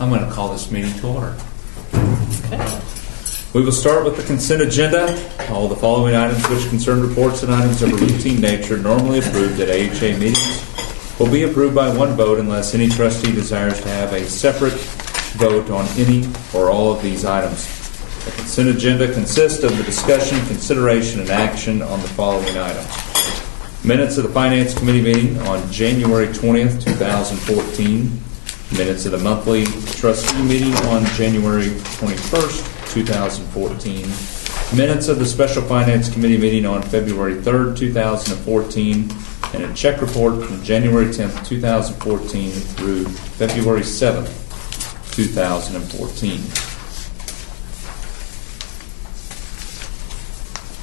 I'm going to call this meeting to order. We will start with the consent agenda. All the following items which concern reports and items of a routine nature normally approved at AHA meetings will be approved by one vote unless any trustee desires to have a separate vote on any or all of these items. The consent agenda consists of the discussion, consideration, and action on the following items. Minutes of the Finance Committee meeting on January 20th, 2014. Minutes of the monthly trustee meeting on January 21st, 2014. Minutes of the Special Finance Committee meeting on February 3rd, 2014. And a check report from January 10th, 2014 through February 7th, 2014.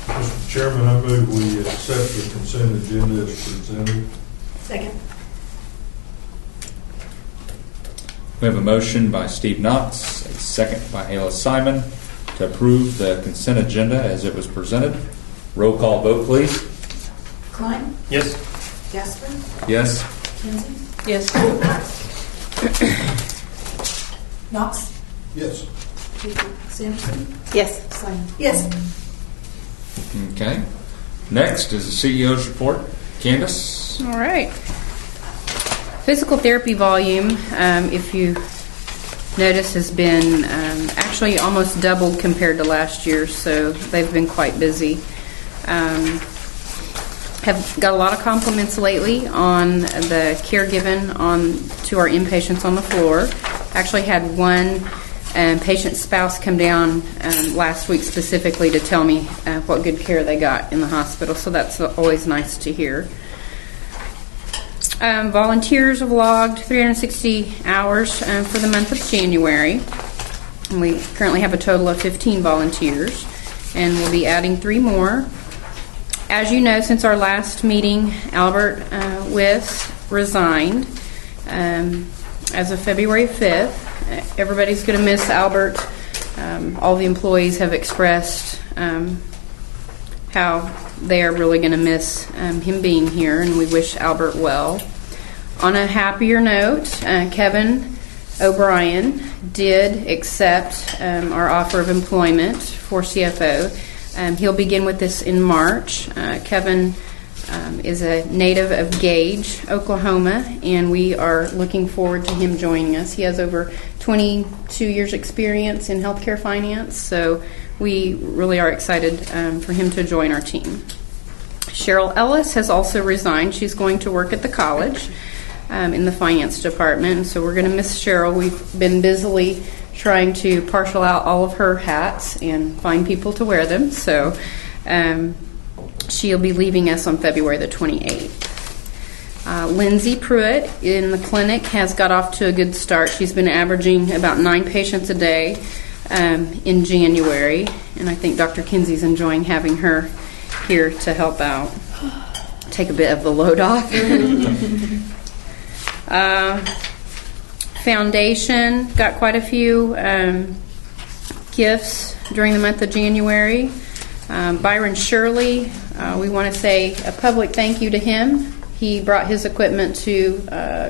Mr. Chairman, I move we accept the consent agenda as presented. Second. We have a motion by Steve Knox, a second by Ayla Simon, to approve the consent agenda as it was presented. Roll call vote, please. Klein? Yes. Gasper? Yes. Kinsey? Yes. Knox? Yes. Sampson? Yes. Simon? Yes. Okay. Next is the CEO's report. Candace? All right. Physical therapy volume, if you notice, has been actually almost doubled compared to last year, so they've been quite busy. Have got a lot of compliments lately on the care given to our inpatients on the floor. Actually had one patient's spouse come down last week specifically to tell me what good care they got in the hospital, so that's always nice to hear. Volunteers have logged 360 hours for the month of January. And we currently have a total of 15 volunteers, and we'll be adding 3 more. As you know, since our last meeting, Albert Wiss resigned as of February 5th. Everybody's going to miss Albert. All the employees have expressed how they are really going to miss him being here, and we wish Albert well. On a happier note, Kevin O'Brien did accept our offer of employment for CFO. He'll begin with this in March. Kevin is a native of Gage, Oklahoma, and we are looking forward to him joining us. He has over 22 years experience in healthcare finance, so we really are excited for him to join our team. Cheryl Ellis has also resigned. She's going to work at the college in the finance department, so we're going to miss Cheryl. We've been busily trying to parcel out all of her hats and find people to wear them, so she'll be leaving us on February the 28th. Lindsay Pruitt in the clinic has got off to a good start. She's been averaging about 9 patients a day in January, and I think Dr. Kinsey's enjoying having her here to help out, take a bit of the load off. Foundation got quite a few gifts during the month of January. Byron Shirley, we want to say a public thank you to him. He brought his equipment to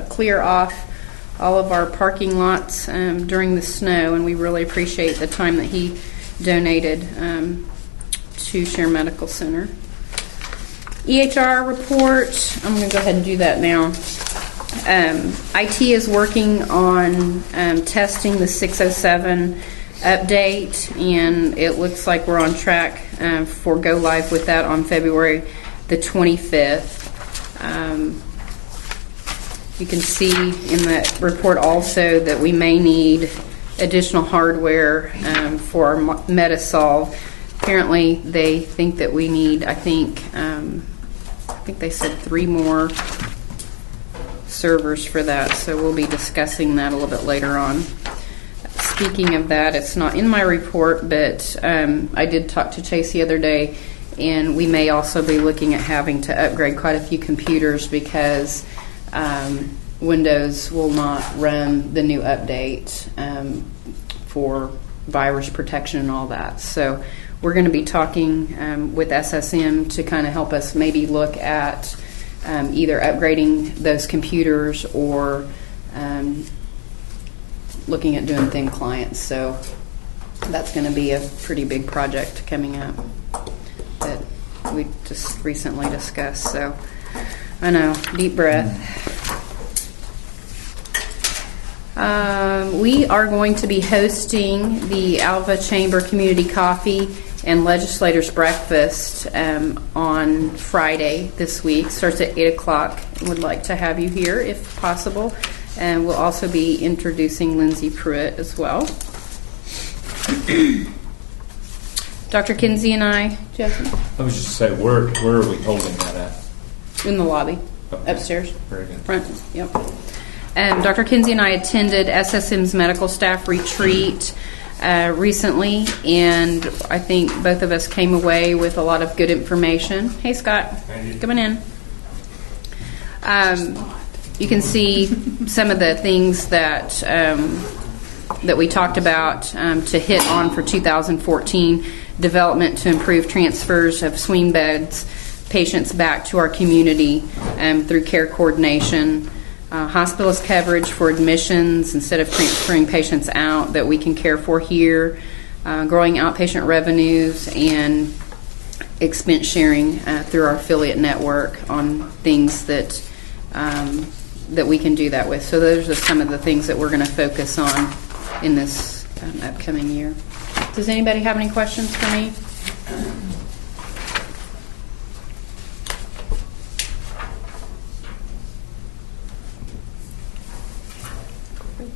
clear off all of our parking lots during the snow, and we really appreciate the time that he donated to Share Medical Center. EHR report, I'm going to go ahead and do that now. IT is working on testing the 607 update, and it looks like we're on track for go live with that on February the 25th. You can see in the report also that we may need additional hardware for our Metasolve. Apparently, they think that we need, I think they said 3 more servers for that, so we'll be discussing that a little bit later on. Speaking of that, it's not in my report, but I did talk to Chase the other day, and we may also be looking at having to upgrade quite a few computers because Windows will not run the new update for virus protection and all that. So we're going to be talking with SSM to kind of help us maybe look at either upgrading those computers or looking at doing thin clients. So that's going to be a pretty big project coming up that we just recently discussed. So I know, deep breath. We are going to be hosting the Alva Chamber Community Coffee and Legislators Breakfast on Friday this week. Starts at 8 o'clock. Would like to have you here if possible. And we'll also be introducing Lindsay Pruitt as well. Dr. Kinsey and I, Jesse, I was just say, where are we holding that at? in the lobby, Okay. upstairs. Very good. Front, yep. Dr. Kinsey and I attended SSM's medical staff retreat recently, and I think both of us came away with a lot of good information. Hey, Scott, coming in. You can see some of the things that that we talked about to hit on for 2014. Development to improve transfers of swing beds patients back to our community through care coordination. Hospitalist coverage for admissions instead of transferring patients out that we can care for here. Growing outpatient revenues and expense sharing through our affiliate network on things that that we can do that with. So those are some of the things that we're going to focus on in this upcoming year. Does anybody have any questions for me?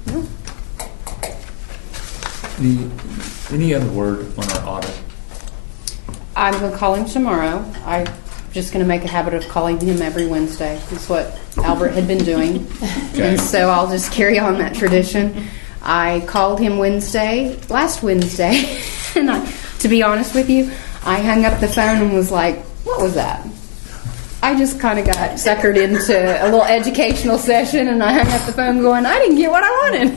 No. Any other word on our audit? I'm going to call him tomorrow. I'm just going to make a habit of calling him every Wednesday. That's what Albert had been doing. Okay. And so I'll just carry on that tradition. I called him last Wednesday, and to be honest with you, I hung up the phone and was like, what was that? I just kind of got suckered into a little educational session, and I hung up the phone going, I didn't get what I wanted.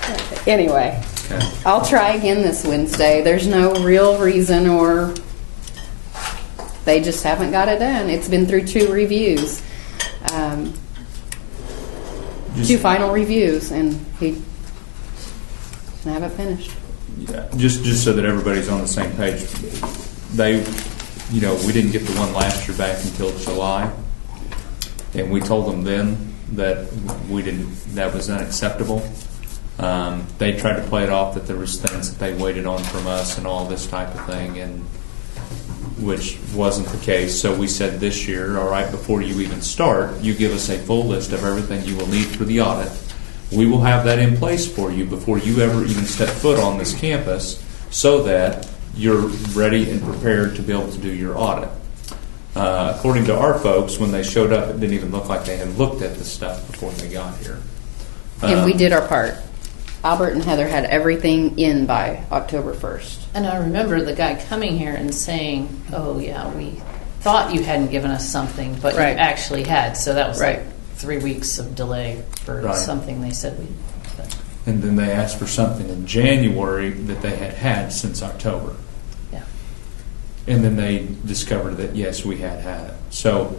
So, anyway, Okay. I'll try again this Wednesday. There's no real reason, or they just haven't got it done. It's been through 2 reviews. 2 final reviews, and he doesn't have it finished. Yeah, just so that everybody's on the same page. We didn't get the one last year back until July, and we told them then that that was unacceptable. They tried to play it off that there was things that they waited on from us and all this type of thing, and which wasn't the case. So we said this year, all right, before you even start, you give us a full list of everything you will need for the audit. We will have that in place for you before you ever even step foot on this campus, so that you're ready and prepared to be able to do your audit. According to our folks, when they showed up, it didn't even look like they had looked at the stuff before they got here. And we did our part. Albert and Heather had everything in by October 1st. And I remember the guy coming here and saying, oh, yeah, we thought you hadn't given us something, but Right. you actually had. So that was Right. like 3 weeks of delay for Right. something they said we. But, And then they asked for something in January that they had since October. yeah. And then they discovered that, yes, we had it. So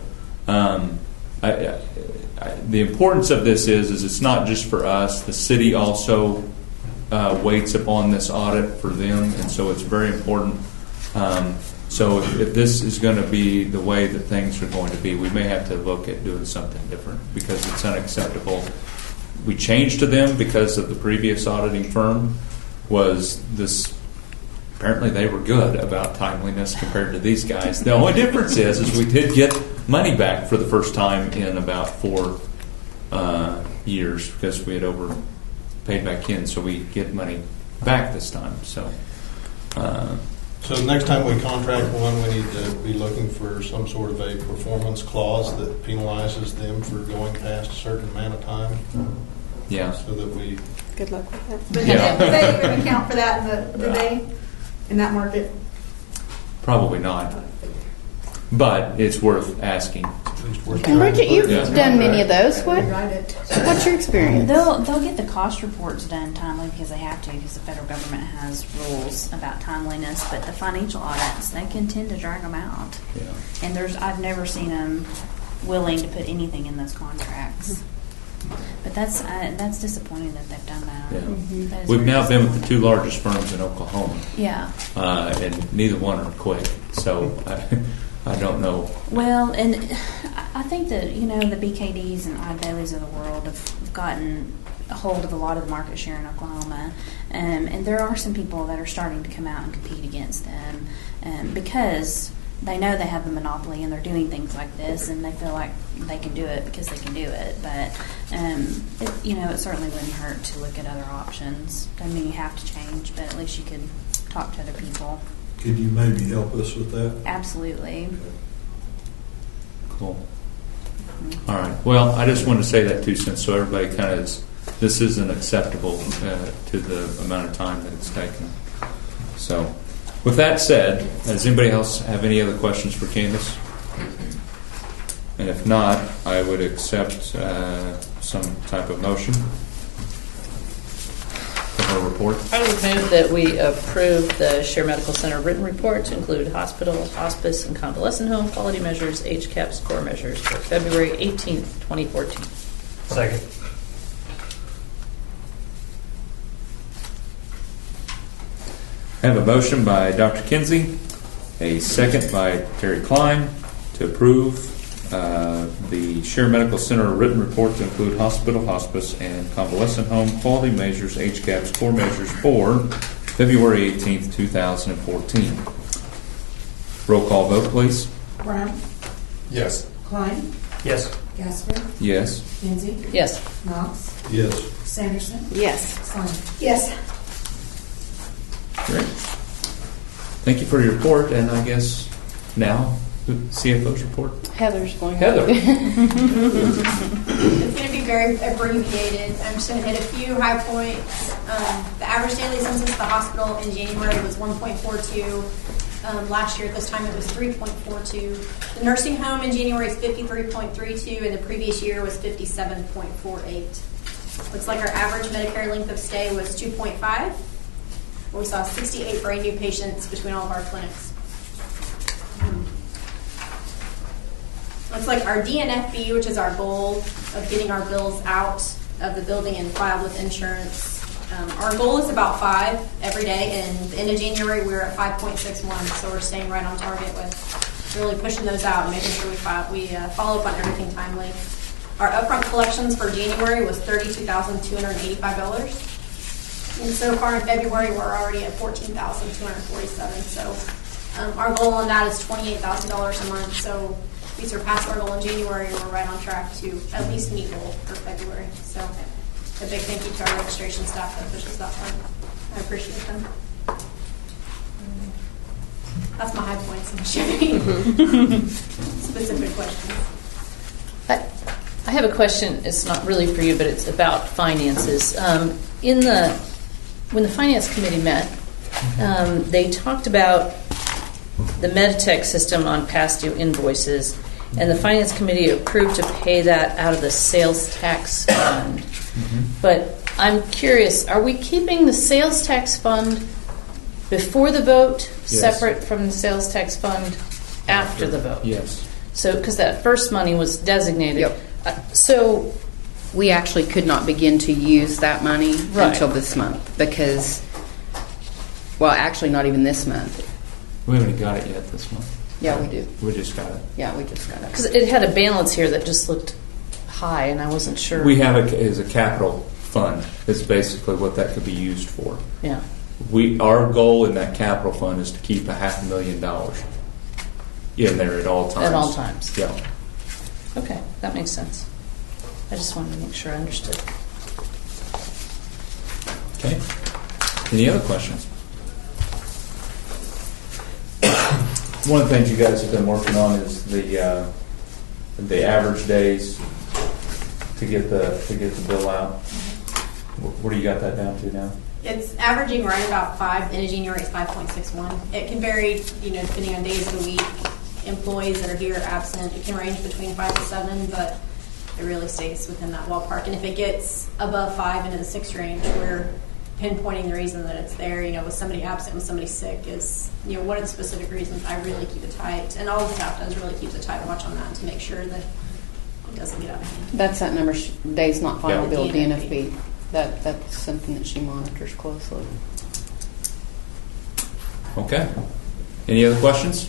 the importance of this is it's not just for us. The city also waits upon this audit for them, and so it's very important. So if this is going to be the way that things are going to be, we may have to look at doing something different because it's unacceptable. We changed to them because of the previous auditing firm was this. Apparently they were good about timeliness compared to these guys. The only difference is we did get money back for the first time in about 4 years because we had paid back in, so we get money back this time. So next time we contract one, we need to be looking for some sort of a performance clause that penalizes them for going past a certain amount of time. yeah. So that we. Good luck with that. But Yeah. do they even account for that in that market? Probably not, but it's worth asking. At least worth And trying to Bridget, put you've it in. done many of those. What? Write it. What's your experience? They'll get the cost reports done timely because they have to, because the federal government has rules about timeliness. But the financial audits, they can tend to drag them out. Yeah. And I've never seen them willing to put anything in those contracts. But that's disappointing that they've done that. Yeah. That is We've very now been with the disappointing. two largest firms in Oklahoma, Yeah. and neither one are quick. So I don't know. Well, and I think that, the BKDs and Odd Baileys of the world have gotten a hold of a lot of the market share in Oklahoma. And there are some people that are starting to come out and compete against them because they know they have the monopoly and they're doing things like this and they feel like they can do it because they can do it. But, it certainly wouldn't hurt to look at other options. Doesn't mean you have to change, but at least you could talk to other people. Could you maybe help us with that? Absolutely. Cool. All right. Well, I just wanted to say that 2 cents so everybody kind of this isn't acceptable to the amount of time that it's taken. So, with that said, does anybody else have any other questions for Candace? And if not, I would accept some type of motion for her report. I would move that we approve the Share Medical Center written report to include hospital, hospice, and convalescent home quality measures, HCAHPS core measures for February 18th, 2014. Second. I have a motion by Dr. Kinsey, a second by Terry Klein to approve the Share Medical Center written report to include hospital, hospice, and convalescent home quality measures, HCAHPS core measures for February 18th, 2014. Roll call vote, please. Brown, Yes. Klein, Yes. Gasper, Yes. Kinsey, Yes. Knox, Yes. Sanderson, Yes. Klein. Yes. Great. Thank you for your report, and I guess now the CFO's report. Heather's going Heather. It's going to be very abbreviated. I'm just going to hit a few high points. The average daily census at the hospital in January was 1.42. Last year at this time it was 3.42. The nursing home in January is 53.32, and the previous year was 57.48. Looks like our average Medicare length of stay was 2.5. We saw 68 brand new patients between all of our clinics. Looks like our DNFB, which is our goal of getting our bills out of the building and filed with insurance. Our goal is about 5 every day, and at the end of January we were at 5.61, so we're staying right on target with really pushing those out and making sure we follow up on everything timely. Our upfront collections for January was $32,285. And so far in February, we're already at $14,247. So our goal on that is $28,000 a month. So we surpassed our goal in January, and we're right on track to at least meet goal for February. So a big thank you to our registration staff that pushes that hard. I appreciate them. That's my high points. I'm sharing specific questions. I have a question. It's not really for you, but it's about finances. When the finance committee met, they talked about the Meditech system on past due invoices, and the finance committee approved to pay that out of the sales tax fund. Mm-hmm. But I'm curious, are we keeping the sales tax fund before the vote Yes. separate from the sales tax fund after the vote? Yes. So, because that first money was designated. Yep. So, We actually could not begin to use that money Right. until this month because, well, actually not even this month. We haven't got it yet this month. Yeah, we do. We just got it. Yeah, we just got it. because it had a balance here that just looked high, and I wasn't sure. We have it as a capital fund. Is basically what that could be used for. Yeah. Our goal in that capital fund is to keep $500,000 in there at all times. At all times. Yeah. Okay, that makes sense. I just wanted to make sure I understood. Okay. Any other questions? One of the things you guys have been working on is the average days to get the bill out. Where do you got that down to now? It's averaging right about 5. In January, it's 5.61. It can vary, depending on days of the week. Employees that are here absent, it can range between 5 to 7, but it really stays within that ballpark. And if it gets above 5 into the 6 range, we're pinpointing the reason that it's there. Was somebody absent, was somebody sick? What are the specific reasons? I really keep it tight, and all the staff does really keep a tight watch on that to make sure that it doesn't get out of hand. That's that number, days not final Yeah. bill, DNFB. DNFB. That's something that she monitors closely. Okay. Any other questions?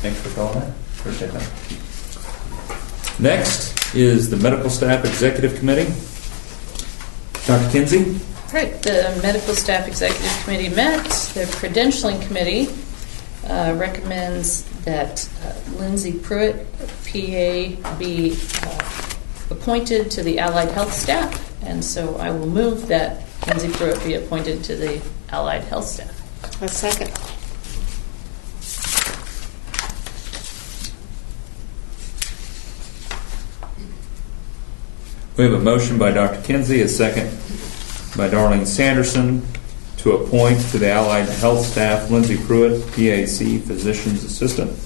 Thanks for calling that. Appreciate that. Next is the Medical Staff Executive Committee. Dr. Kinsey? Right, the Medical Staff Executive Committee met. The Credentialing Committee recommends that Lindsay Pruitt, PA, be appointed to the Allied Health Staff. And so I will move that Lindsay Pruitt be appointed to the Allied Health Staff. A second. We have a motion by Dr. Kinsey, a second by Darlene Sanderson, to appoint to the Allied Health Staff Lindsay Pruitt, PAC, Physician's Assistant.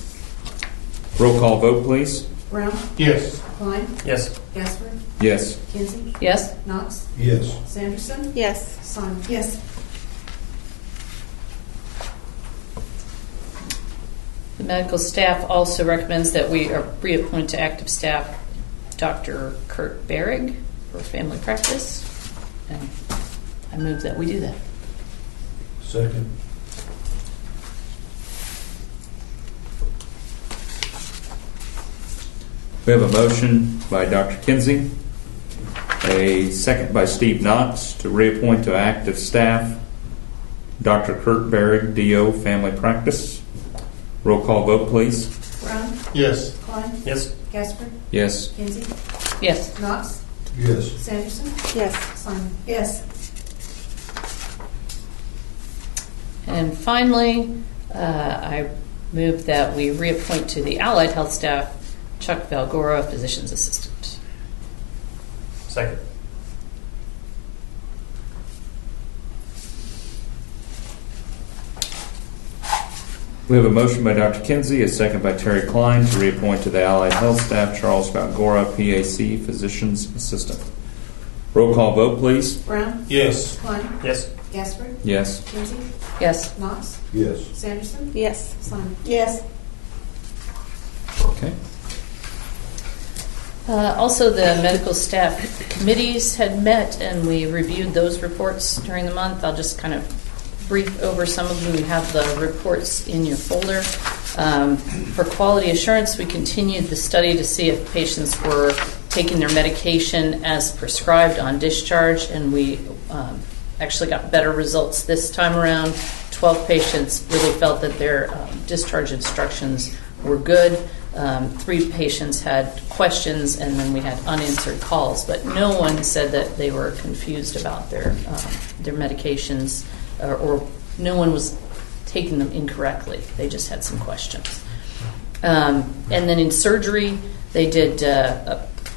Roll call vote, please. Brown, Yes. Klein, Yes. Gasper, Yes. Kinsey, Yes? Knox, Yes. Sanderson, Yes. Simon. Yes. The medical staff also recommends that we reappoint to active staff Dr. Kurt Berrig for family practice. And I move that we do that. Second. We have a motion by Dr. Kinsey, a second by Steve Knox, to reappoint to active staff Dr. Kurt Berrig, DO, family practice. Roll call vote, please. Brown, Yes. Klein, Yes. Gasper, Yes. Kinsey, Yes. Knox, Yes. Sanderson, Yes. Simon. Yes. And finally, I move that we reappoint to the Allied Health Staff Chuck Valgora, Physician's Assistant. Second. We have a motion by Dr. Kinsey, a second by Terry Klein, to reappoint to the Allied Health Staff Charles Valgora, PAC, Physician's Assistant. Roll call vote, please. Brown, Yes. Klein, Yes. Gasper, Yes. Kinsey, Yes. Knox, Yes. Sanderson, Yes. Simon. Yes. Okay. Also, the medical staff committees had met, and we reviewed those reports during the month. I'll just kind of brief over some of them. You have the reports in your folder. For quality assurance, we continued the study to see if patients were taking their medication as prescribed on discharge, and we actually got better results this time around. 12 patients really felt that their discharge instructions were good. 3 patients had questions, and then we had unanswered calls, but no one said that they were confused about their medications, or no one was taking them incorrectly. They just had some questions. And then in surgery, they did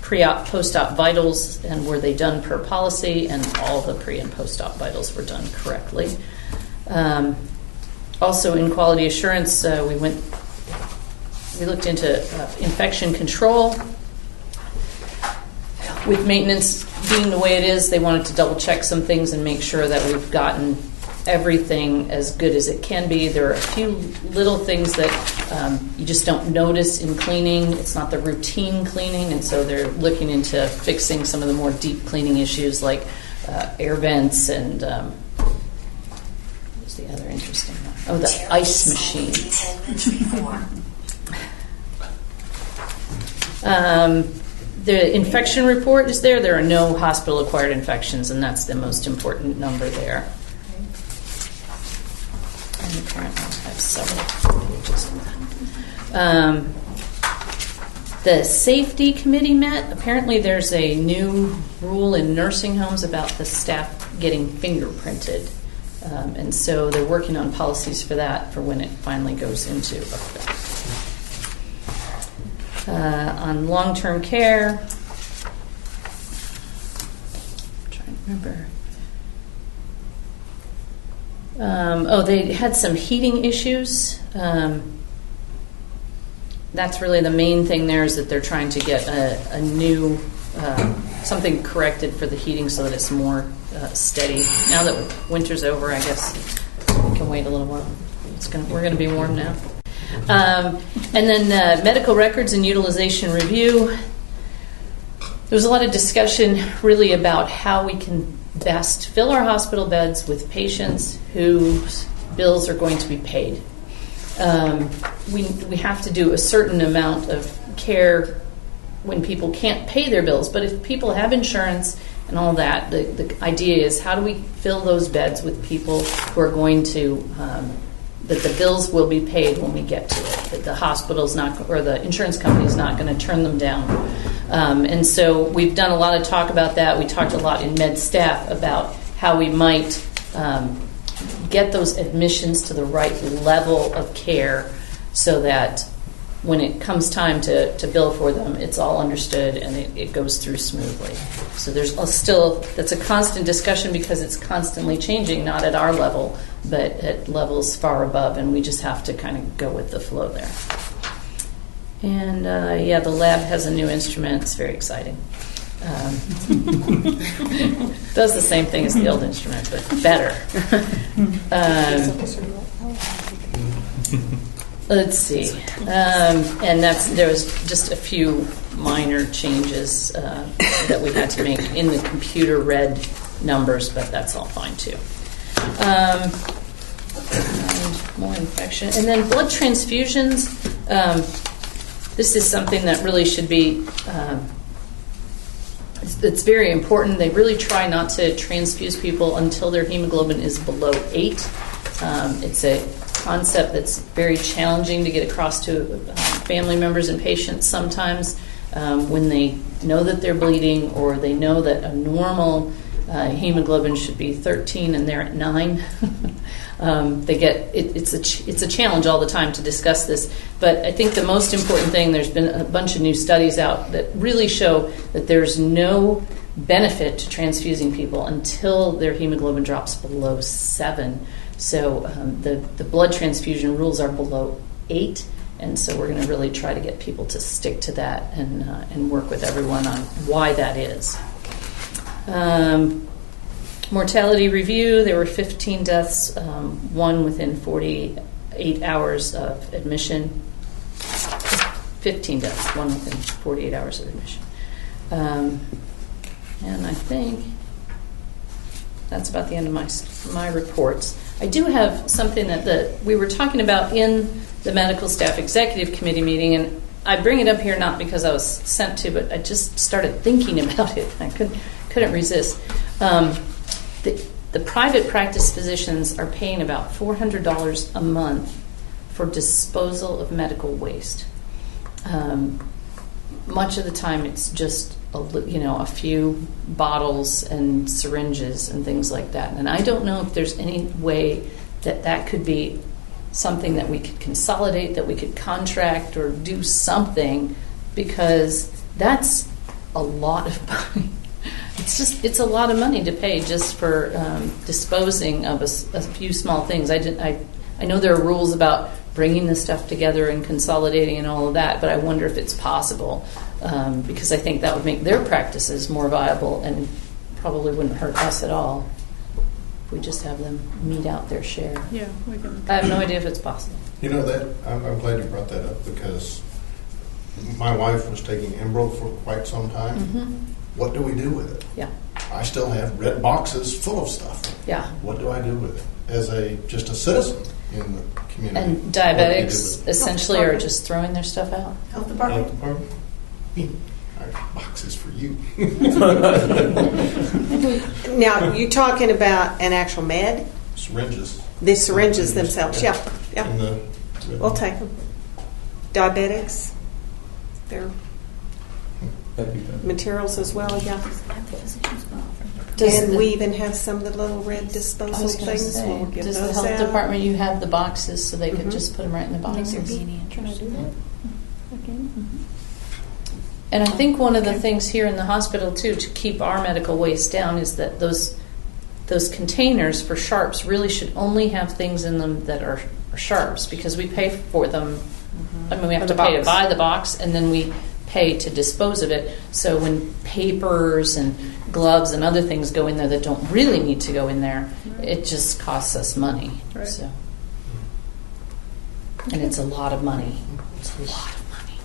pre-op, post-op vitals, and were they done per policy? And all the pre and post-op vitals were done correctly. Also, in quality assurance, we looked into infection control. With maintenance being the way it is, they wanted to double check some things and make sure that we've gotten everything as good as it can be. There are a few little things that you just don't notice in cleaning. It's not the routine cleaning, and so they're looking into fixing some of the more deep cleaning issues like air vents and what's the other interesting one? Oh, the ice machine. The infection report is there. There are no hospital-acquired infections, and that's the most important number there. And apparently I have several pages of that. The safety committee met. Apparently there's a new rule in nursing homes about the staff getting fingerprinted. And so they're working on policies for that for when it finally goes into effect. On long-term care, I'm trying to remember. They had some heating issues. That's really the main thing there, is that they're trying to get a new, something corrected for the heating so that it's more steady. Now that winter's over, I guess we can wait a little while. We're going to be warm now. And then medical records and utilization review. There's a lot of discussion really about how we can best fill our hospital beds with patients whose bills are going to be paid. We have to do a certain amount of care when people can't pay their bills, but if people have insurance and all that, the idea is how do we fill those beds with people who are going to that the bills will be paid when we get to it, that the hospital's not, or the insurance company's not going to turn them down. And so we've done a lot of talk about that. We talked a lot in med staff about how we might get those admissions to the right level of care so that when it comes time to bill for them, it's all understood and it goes through smoothly. So there's that's a constant discussion because it's constantly changing, not at our level, but at levels far above, and we just have to kind of go with the flow there. And the lab has a new instrument. It's very exciting. Does the same thing as the old instrument, but better. Let's see. And there was just a few minor changes that we had to make in the computer read numbers, but that's all fine too. And more infection. And then blood transfusions. This is something that really should be, it's very important. They really try not to transfuse people until their hemoglobin is below 8. It's a concept that's very challenging to get across to family members and patients sometimes when they know that they're bleeding or they know that a normal hemoglobin should be 13 and they're at 9. It's a challenge all the time to discuss this, but I think the most important thing, there's been a bunch of new studies out that really show that there's no benefit to transfusing people until their hemoglobin drops below 7. So the blood transfusion rules are below 8, and so we're going to really try to get people to stick to that and work with everyone on why that is. Mortality review, there were 15 deaths, one within 48 hours of admission. 15 deaths, one within 48 hours of admission. And I think that's about the end of my reports. I do have something that we were talking about in the medical staff executive committee meeting, and I bring it up here not because I was sent to, but I just started thinking about it. I couldn't resist. The private practice physicians are paying about $400 a month for disposal of medical waste. Much of the time, it's just a few bottles and syringes and things like that. And I don't know if there's any way that could be something that we could consolidate, that we could contract or do something, because that's a lot of money. It's a lot of money to pay just for disposing of a few small things. I know there are rules about bringing the stuff together and consolidating and all of that, but I wonder if it's possible, because I think that would make their practices more viable and probably wouldn't hurt us at all if we just have them mete out their share. Yeah, we can. I have no idea if it's possible. You know, that I'm glad you brought that up, because my wife was taking Enbrel for quite some time. Mm-hmm. What do we do with it? Yeah. I still have red boxes full of stuff. Yeah. What do I do with it as just a citizen in the community? And diabetics essentially are just throwing their stuff out. Health department. Health department? I have boxes for you. Now, you're talking about an actual med? Syringes. The syringes themselves, yeah. And We'll take them. Diabetics, their materials as well, yeah. And we even have some of the little red disposal things. We'll give Does those the health out. department, you have the boxes so they could just put them right in the I think boxes? there'd be any interest in that. And I think one of the things here in the hospital too, to keep our medical waste down, is that those containers for sharps really should only have things in them that are sharps, because we pay for them. I mean, we have to pay to buy the box, and then we pay to dispose of it. So when papers and gloves and other things go in there that don't really need to go in there, it just costs us money. Right. So. And it's a lot of money. It's a lot of money.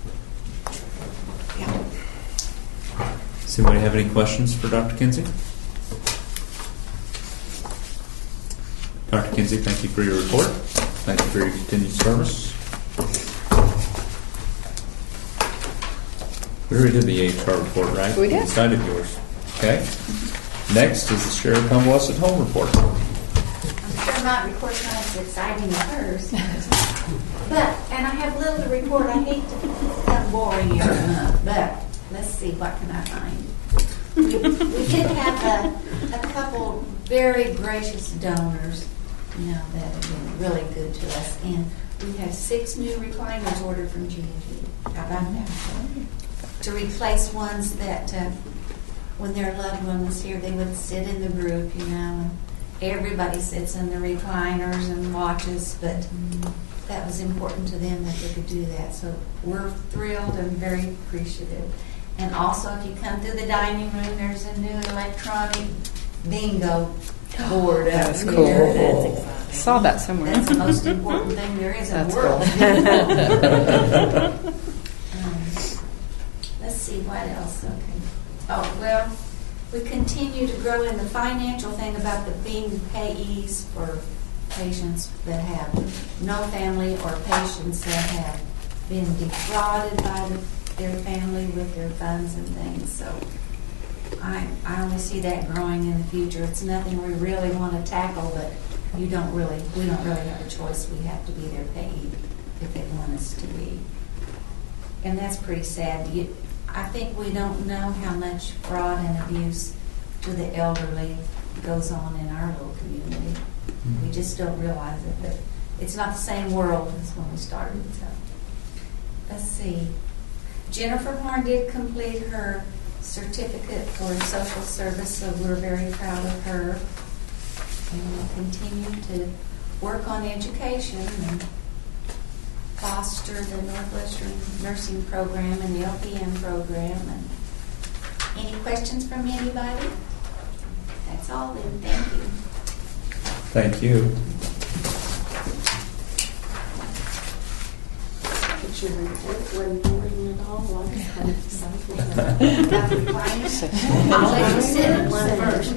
Does anybody have any questions for Dr. Kinsey? Dr. Kinsey, thank you for your report. Thank you for your continued service. We already did the HR report, right? We did. Decided yours. Okay. Next is the Sheriff Convalescent Home report. I'm sure my report's not as exciting as hers. But, and I have little to report. I hate to become boring every month, but let's see, what can I find? We did have a couple very gracious donors, that have been really good to us. And we have 6 new recliners ordered from G&G. How about that? To replace ones that, when their loved one was here, they would sit in the group, and everybody sits in the recliners and watches, but that was important to them that they could do that. So we're thrilled and very appreciative. And also, if you come through the dining room, there's a new electronic bingo board up That's here. cool. That's exciting. Saw that somewhere. That's the most important thing there is in the That's world. Let's see, what else? Okay. Oh, well, we continue to grow in the financial thing about the being payees for patients that have no family or patients that have been defrauded by their family with their funds and things. So I only see that growing in the future. It's nothing we really want to tackle, but we don't really have a choice. We have to be their payee if they want us to be. And that's pretty sad. I think we don't know how much fraud and abuse to the elderly goes on in our little community. We just don't realize it, but it's not the same world as when we started. So let's see. Jennifer Horn did complete her certificate for social service, so we're very proud of her. And we'll continue to work on education and foster the Northwestern Nursing Program and the LPN program. And any questions from anybody? That's all then. Thank you. Thank you. It's your report, wasn't boring at all. I'll let you sit in one first.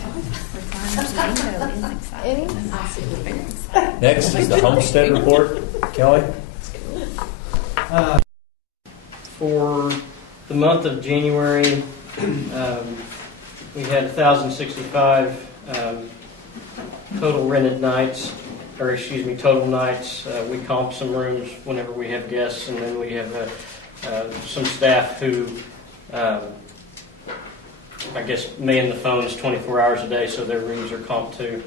Next is the Homestead report. Kelly? For the month of January, we had 1,065 total rented nights, total nights. We comp some rooms whenever we have guests, and then we have some staff who, man the phones 24 hours a day, so their rooms are comped too.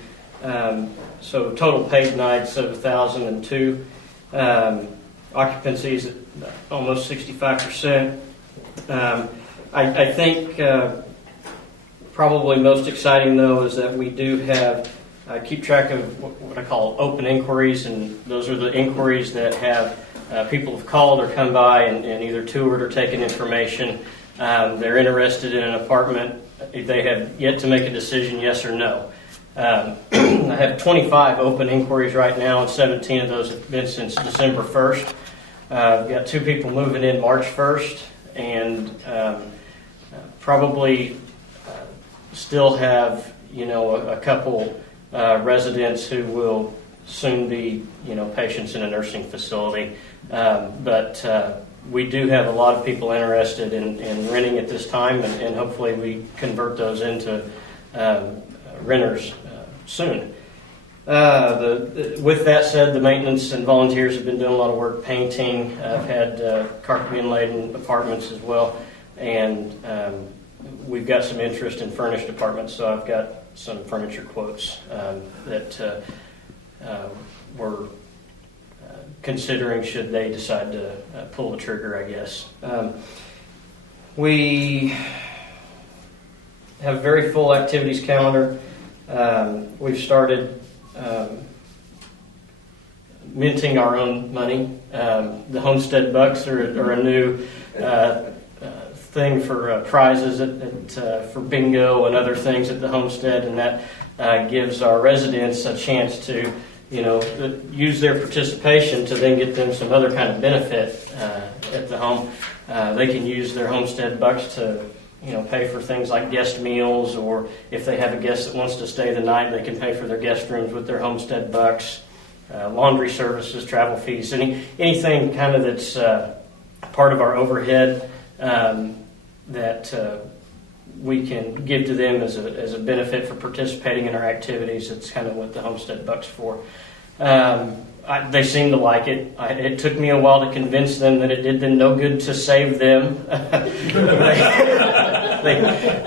So total paid nights of 1,002. Occupancy is at almost 65%. I think probably most exciting, though, is that we do have keep track of what I call open inquiries, and those are the inquiries that have people have called or come by and either toured or taken information. They're interested in an apartment. They have yet to make a decision, yes or no. I have 25 open inquiries right now, and 17 of those have been since December 1st. We've got 2 people moving in March 1st, and probably still have, a couple residents who will soon be, patients in a nursing facility. But we do have a lot of people interested in renting at this time, and hopefully we convert those into renters soon. With that said, the maintenance and volunteers have been doing a lot of work painting. I've had carpet being laid in apartments as well, and we've got some interest in furnished apartments, so I've got some furniture quotes that we're considering should they decide to pull the trigger, I guess. We have a very full activities calendar. We've started minting our own money. The Homestead Bucks are a new thing for prizes for bingo and other things at the Homestead, and that gives our residents a chance to use their participation to then get them some other kind of benefit at the home. They can use their homestead bucks to pay for things like guest meals, or if they have a guest that wants to stay the night, they can pay for their guest rooms with their homestead bucks, laundry services, travel fees, anything kind of that's part of our overhead that we can give to them as a benefit for participating in our activities. It's kind of what the homestead bucks for. They seem to like it. It took me a while to convince them that it did them no good to save them.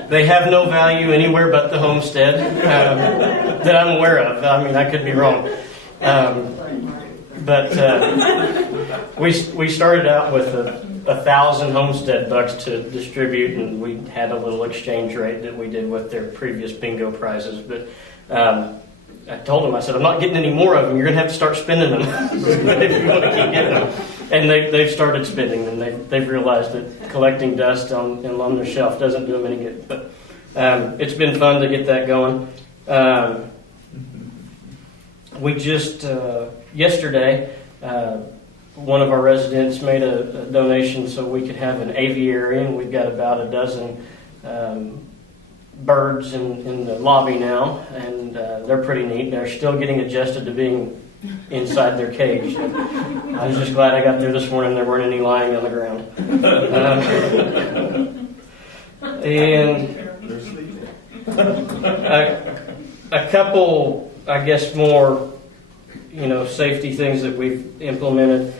They have no value anywhere but the homestead that I'm aware of. I mean, I could be wrong. But we started out with 1,000 homestead bucks to distribute, and we had a little exchange rate that we did with their previous bingo prizes. But I told them, I said, I'm not getting any more of them. You're going to have to start spending them if you want to keep getting them. And they've started spending them. They've realized that collecting dust on their shelf doesn't do them any good. But it's been fun to get that going. We just, yesterday, one of our residents made a donation so we could have an aviary, and we've got about a dozen birds in the lobby now, and they're pretty neat. They're still getting adjusted to being inside their cage. I was just glad I got there this morning. There weren't any lying on the ground. And a couple, I guess, more safety things that we've implemented.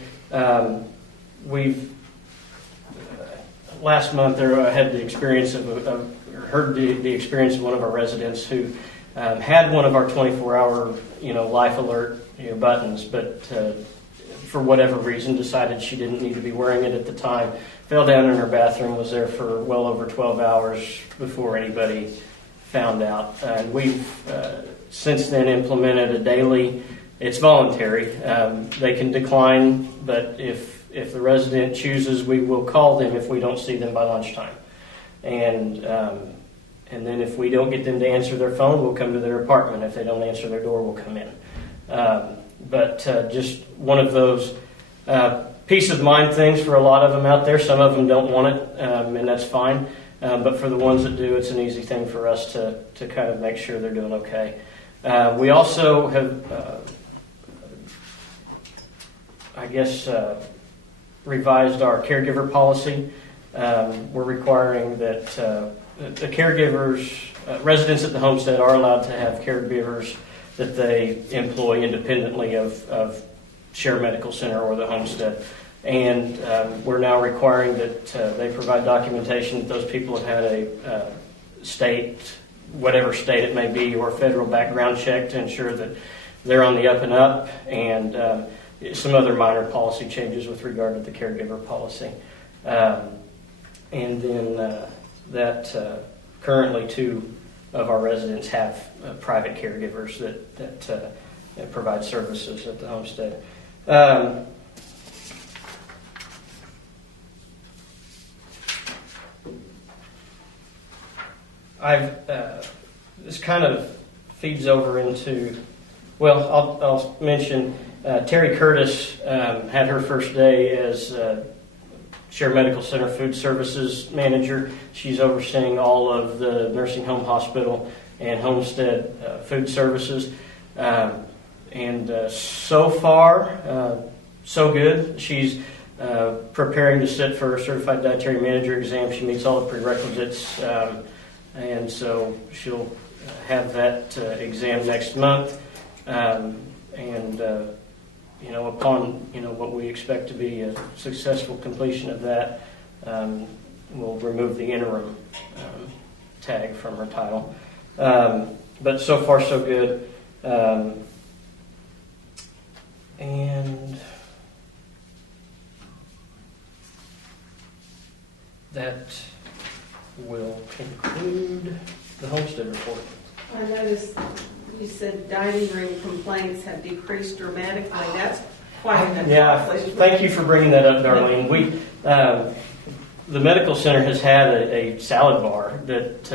Last month I had the experience heard the experience of one of our residents who had one of our 24-hour life alert buttons, but for whatever reason decided she didn't need to be wearing it at the time. Fell down in her bathroom, was there for well over 12 hours before anybody found out. And we've since then implemented a daily. It's voluntary. They can decline, but if the resident chooses, we will call them if we don't see them by lunchtime. And then if we don't get them to answer their phone, we'll come to their apartment. If they don't answer their door, we'll come in. But just one of those peace of mind things for a lot of them out there. Some of them don't want it, and that's fine. But for the ones that do, it's an easy thing for us to kind of make sure they're doing okay. We also have, revised our caregiver policy. We're requiring that the caregivers, residents at the homestead are allowed to have caregivers that they employ independently of Share Medical Center or the homestead. And we're now requiring that they provide documentation that those people have had a state, whatever state it may be, or federal background check to ensure that they're on the up and up, and some other minor policy changes with regard to the caregiver policy. And then currently 2 of our residents have private caregivers that provide services at the homestead. This kind of feeds over into, I'll mention Terry Curtis had her first day as Share Medical Center Food Services Manager. She's overseeing all of the nursing home, hospital, and homestead food services. And so far, so good. She's preparing to sit for a Certified Dietary Manager exam. She meets all the prerequisites, and so she'll have that exam next month. Upon what we expect to be a successful completion of that, we'll remove the interim tag from her title. But so far, so good. And that will conclude the homestead report. I noticed you said dining room complaints have decreased dramatically. That's quite an accomplishment. Thank you for bringing that up, Darlene. The medical center has had a salad bar that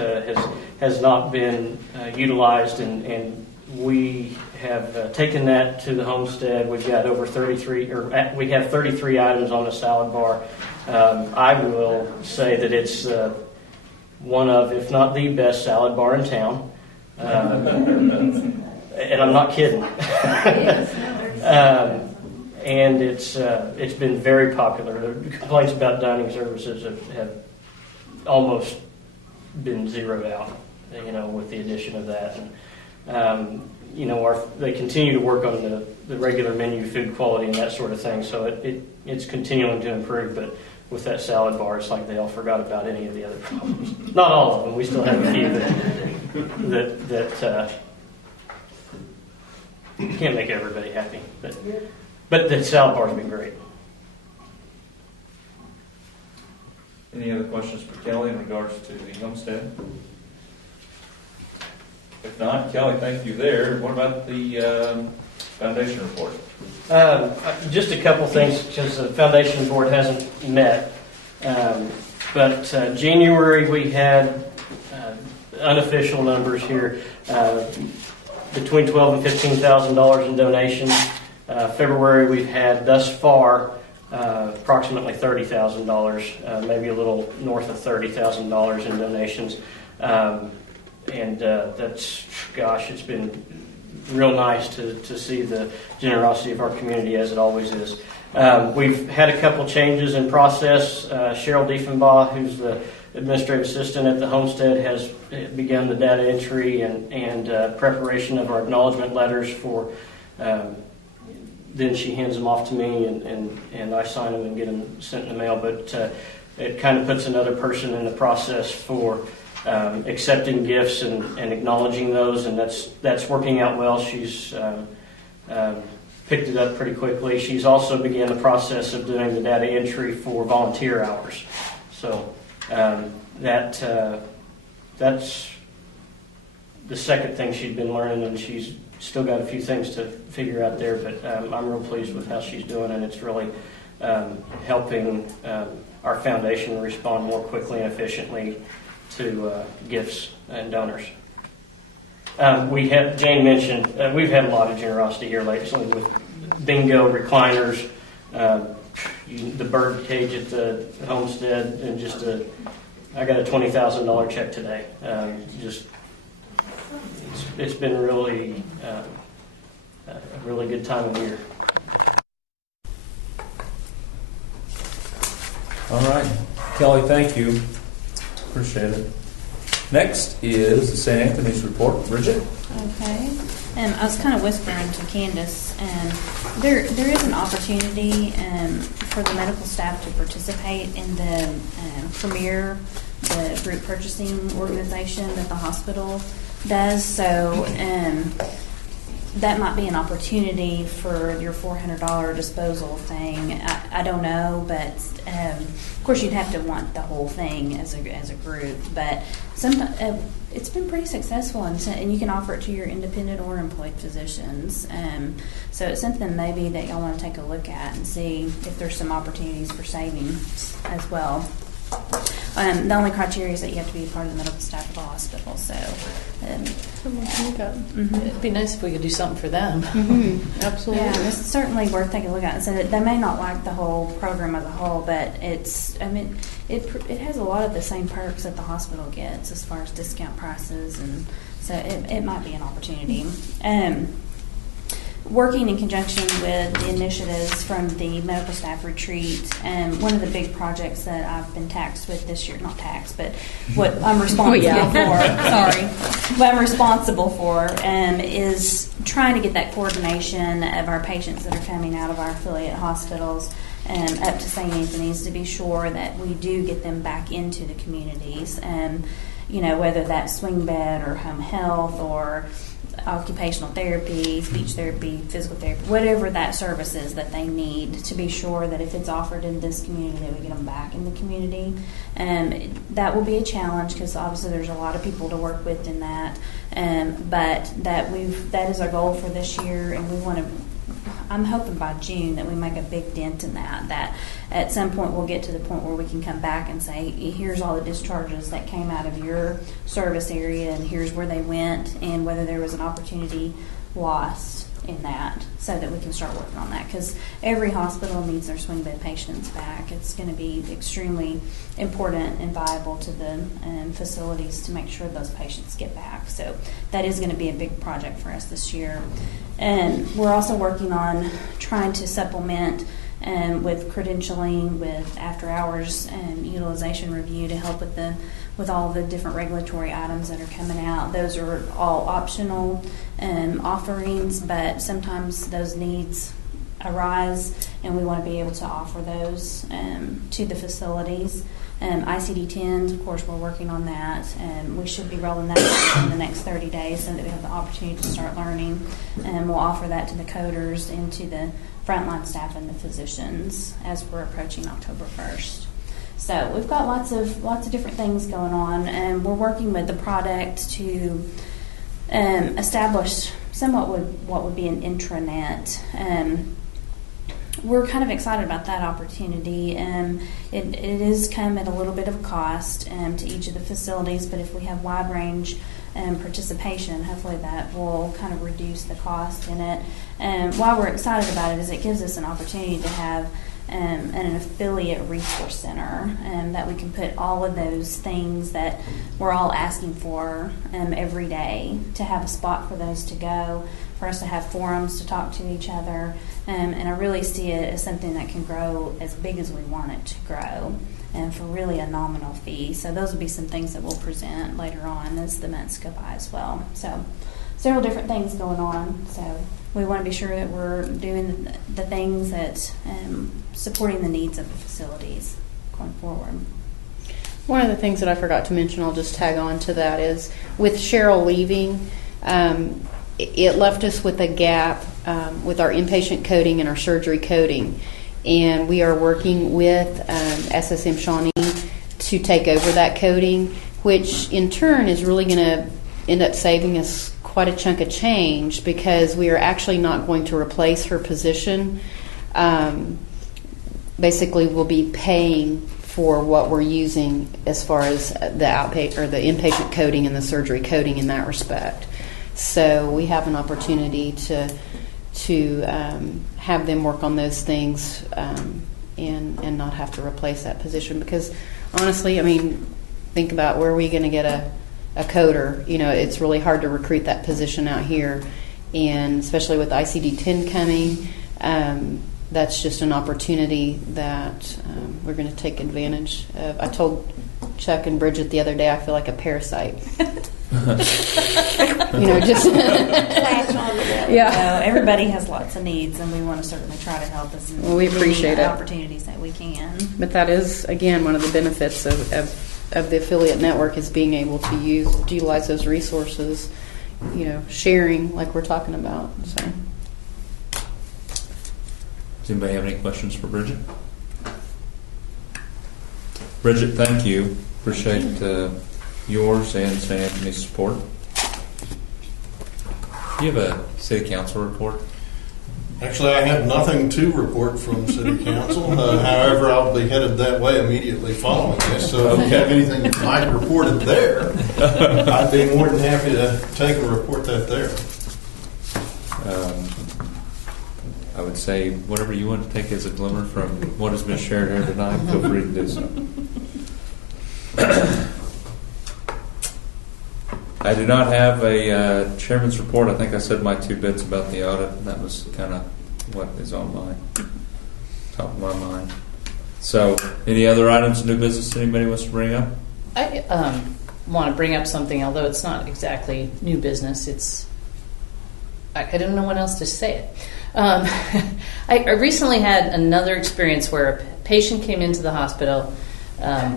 has not been utilized, and we have taken that to the homestead. We've got over 33, or we have 33 items on the salad bar. I will say that it's one of, if not the best salad bar in town. And I'm not kidding. And it's been very popular. The complaints about dining services have almost been zeroed out, with the addition of that. And, they continue to work on the regular menu, food quality, and that sort of thing. So it's continuing to improve. But with that salad bar, it's like they all forgot about any of the other problems. Not all of them. We still have a few that can't make everybody happy. But the salad bar's been great. Any other questions for Kelly in regards to the homestead? If not, Kelly, thank you there. What about the foundation report? Just a couple things, because the foundation board hasn't met. But January we had unofficial numbers here, between $12,000 and $15,000 in donations. February we've had thus far approximately $30,000, maybe a little north of $30,000 in donations. And that's, it's been real nice to see the generosity of our community, as it always is. We've had a couple changes in process. Cheryl Diefenbaugh, who's the administrative assistant at the homestead, has begun the data entry and preparation of our acknowledgement letters for. Then she hands them off to me, and I sign them and get them sent in the mail. But it kind of puts another person in the process for accepting gifts and acknowledging those, and that's working out well. She's picked it up pretty quickly. She's also began the process of doing the data entry for volunteer hours. So that's the second thing she'd been learning, and she's still got a few things to figure out there, but I'm real pleased with how she's doing, and it's really helping our foundation respond more quickly and efficiently to gifts and donors. Jane mentioned, we've had a lot of generosity here lately with bingo, recliners, the bird cage at the homestead, and I got a $20,000 check today. It's been really a really good time of year. All right. Kelly, thank you. Appreciate it. Next is the St. Anthony's report. Bridget? Okay. I was kind of whispering to Candace, there is an opportunity for the medical staff to participate in the Premier, the group purchasing organization that the hospital does. So that might be an opportunity for your $400 disposal thing. I don't know, but of course you'd have to want the whole thing as a group. But it's been pretty successful, and you can offer it to your independent or employed physicians. So it's something maybe that y'all want to take a look at and see if there's some opportunities for savings as well. The only criteria is that you have to be part of the medical staff of the hospital. So, It'd be nice if we could do something for them. Absolutely, yeah, it's certainly worth taking a look at. And so they may not like the whole program as a whole, but it has a lot of the same perks that the hospital gets as far as discount prices, and so it might be an opportunity. Working in conjunction with the initiatives from the medical staff retreat, one of the big projects that I've been taxed with this year, not taxed, but what I'm responsible for, is trying to get that coordination of our patients that are coming out of our affiliate hospitals up to St. Anthony's, to be sure that we do get them back into the communities, whether that's swing bed or home health or occupational therapy, speech therapy, physical therapy, whatever that service is that they need, to be sure that if it's offered in this community, that we get them back in the community. That will be a challenge because obviously there's a lot of people to work with in that, but that is our goal for this year, and we want to I'm hoping by June that we make a big dent in that. That at some point we'll get to the point where we can come back and say, here's all the discharges that came out of your service area, and here's where they went, and whether there was an opportunity lost in that, so that we can start working on that, because every hospital needs their swing bed patients back. It's going to be extremely important and viable to the facilities to make sure those patients get back. So that is going to be a big project for us this year. And we're also working on trying to supplement with credentialing, with after hours and utilization review to help with all the different regulatory items that are coming out. Those are all optional offerings, but sometimes those needs arise, and we want to be able to offer those to the facilities. ICD-10s, of course, we're working on that, and we should be rolling that out in the next 30 days so that we have the opportunity to start learning. And we'll offer that to the coders and to the frontline staff and the physicians as we're approaching October 1st. So we've got lots of different things going on, and we're working with the product to establish what would be an intranet. We're kind of excited about that opportunity. It is come at a little bit of a cost to each of the facilities, but if we have wide range participation, hopefully that will kind of reduce the cost in it. Why we're excited about it is it gives us an opportunity to have an affiliate resource center that we can put all of those things that we're all asking for every day, to have a spot for those to go, for us to have forums to talk to each other, and I really see it as something that can grow as big as we want it to grow, and for really a nominal fee. So those will be some things that we'll present later on as the months go by as well. So several different things going on. So we want to be sure that we're doing the things that supporting the needs of the facilities going forward. One of the things that I forgot to mention, I'll just tag on to that, is with Cheryl leaving, it left us with a gap with our inpatient coding and our surgery coding. And we are working with SSM Shawnee to take over that coding, which in turn is really going to end up saving us quite a chunk of change, because we are actually not going to replace her position. Basically, we'll be paying for what we're using as far as the outpatient or the inpatient coding and the surgery coding in that respect. So we have an opportunity to have them work on those things and not have to replace that position. Because honestly, I mean, think about where are we going to get a coder. You know, it's really hard to recruit that position out here, and especially with ICD-10 coming, that's just an opportunity that we're going to take advantage of. I told Chuck and Bridget the other day, I feel like a parasite. Just yeah. Everybody has lots of needs, and we want to certainly try to help us. Well, we appreciate it. Opportunities that we can. But that is, again, one of the benefits of the affiliate network, is being able to utilize those resources, sharing like we're talking about. So, does anybody have any questions for Bridget? Bridget, thank you. Appreciate yours and St. Anthony's support. Do you have a city council report? Actually, I have nothing to report from City Council. However, I'll be headed that way immediately following this. So if you have anything you'd like reported there, I'd be more than happy to take and report that there. I would say whatever you want to take as a glimmer from what has been shared here tonight, feel free to do so. I do not have a chairman's report. I think I said my 2 bits about the audit, and that was kind of what is on my top of my mind. So, any other items of new business anybody wants to bring up? I want to bring up something, although it's not exactly new business. I don't know when else to say it. I recently had another experience where a patient came into the hospital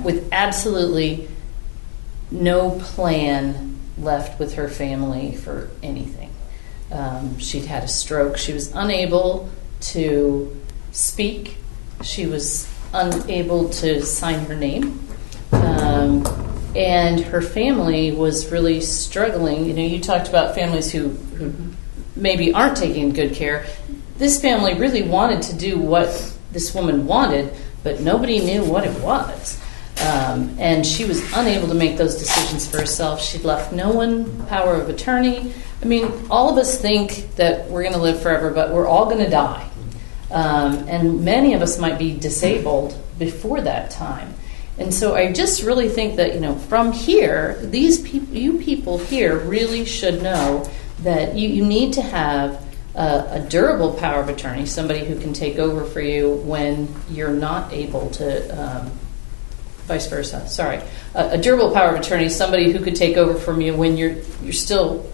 with absolutely no plan left with her family for anything. She'd had a stroke. She was unable to speak. She was unable to sign her name. And her family was really struggling. You talked about families who maybe aren't taking good care. this family really wanted to do what this woman wanted, but nobody knew what it was. And she was unable to make those decisions for herself. She'd left no one power of attorney. I mean, all of us think that we're going to live forever, but we're all going to die. And many of us might be disabled before that time. And so I just really think that, from here, you people here really should know that you need to have a durable power of attorney, somebody who can take over for you when you're not able to, vice versa, sorry. A durable power of attorney, somebody who could take over from you when you're still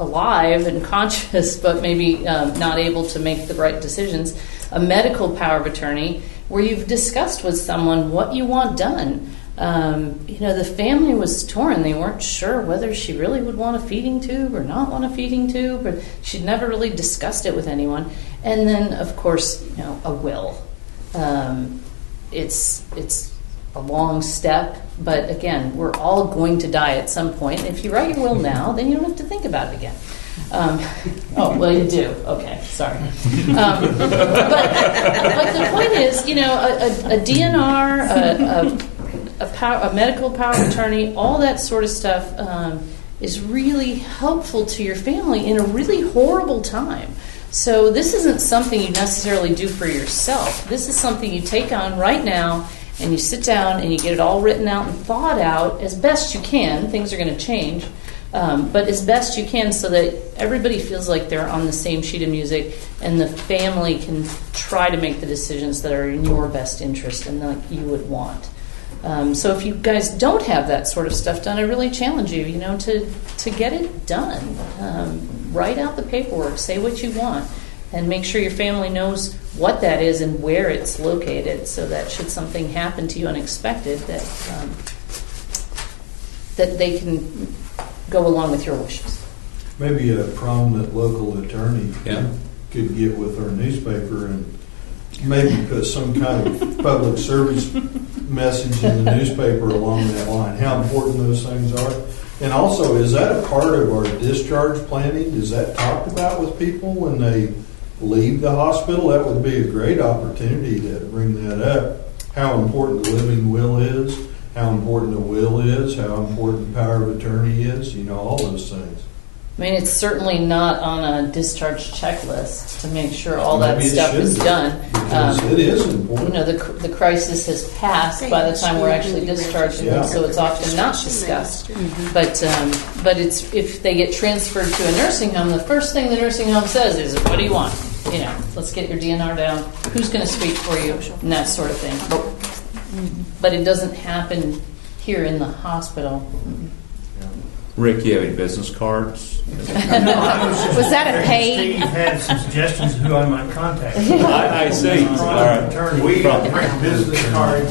alive and conscious, but maybe not able to make the right decisions. A medical power of attorney where you've discussed with someone what you want done. The family was torn. They weren't sure whether she really would want a feeding tube or not want a feeding tube, or she'd never really discussed it with anyone. And then, of course, a will. It's a long step, but again, we're all going to die at some point. If you write your will now, then you don't have to think about it again. Oh, well, you do. Okay, sorry. But the point is, a DNR, a medical power of attorney, all that sort of stuff is really helpful to your family in a really horrible time. So this isn't something you necessarily do for yourself. This is something you take on right now, and you sit down and you get it all written out and thought out as best you can. Things are going to change. But as best you can so that everybody feels like they're on the same sheet of music and the family can try to make the decisions that are in your best interest and that you would want. So if you guys don't have that sort of stuff done, I really challenge you, to get it done. Write out the paperwork, say what you want, and make sure your family knows what that is and where it's located so that should something happen to you unexpected, that they can go along with your wishes. Maybe a prominent local attorney could get with our newspaper and maybe put some kind of public service message in the newspaper along that line, how important those things are. And also, is that a part of our discharge planning? Is that talked about with people when they leave the hospital? That would be a great opportunity to bring that up. How important the living will is, how important a will is, how important power of attorney is, all those things. I mean, it's certainly not on a discharge checklist to make sure all that stuff is done. Because it is important. The crisis has passed by the time we're actually discharging them, so it's often not discussed. Mm-hmm. But it's if they get transferred to a nursing home, the first thing the nursing home says is, "What do you want? Let's get your DNR down. Who's going to speak for you?" And that sort of thing. But it doesn't happen here in the hospital. Rick, you have any business cards? Was that a paid? Steve had some suggestions of who I might contact. I see. All right. We print business cards.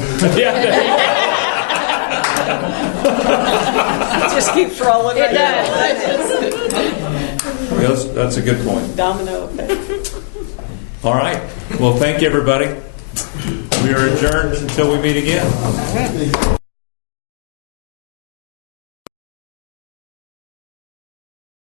Just keep rolling it Well, that's a good point. Domino effect. All right. Well, thank you, everybody. We are adjourned until we meet again.